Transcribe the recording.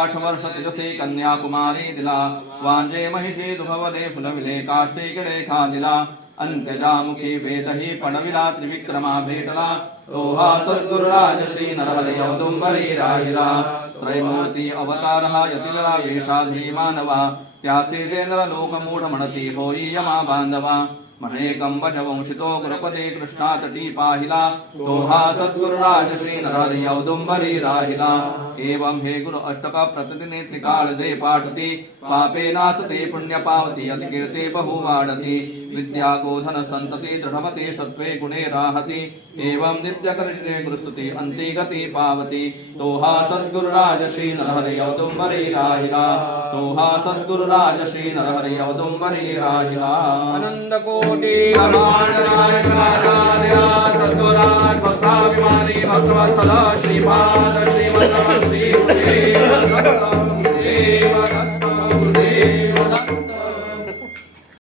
8 वर्ष तेजसे कन्याकुमारी दिला वांजे महिषे दुभवले फुलविले काष्टे केळे दिला अंत्यजामुखी वेदही पडविला त्रिविक्रमा भेटला तोहा सद्गुरुराज श्री नरहरि औदुंबरी राहिला त्रैमूर्ती अवतार हा यतिरा वेशाधी मानवा त्यासे जेंद्र लोक मूढ म्हणती होई यमा बांधवा म्हणे कंबज वंशितो गुरुपदे कृष्णा तटी पाहिला तोहा सद्गुरुराज श्री नरहरि औदुंबरी राहिला एवं हे गुरु अष्टक प्रतिदिने त्रिकाल जे पाठती पापे नासते पुण्य पावती अति कीर्ते बहु वाढती विद्या गोधन संतति दृढमते सत्वे गुणे राहती एवं नित्य करिणे गुरुस्तुति अंति गति पावती तोहा सद्गुरुराज श्री नरहरि औदुंबरी राहिला तोहा सद्गुरुराज श्री नरहरि औदुंबरी राहिला आनंद कोटि ब्रह्मांड नायक राजाधिराज सद्गुराज भक्ताभिमानी भक्तवत्सल श्रीपाद श्रीमद श्री गुरुदेव दत्त गुरुदेव दत्त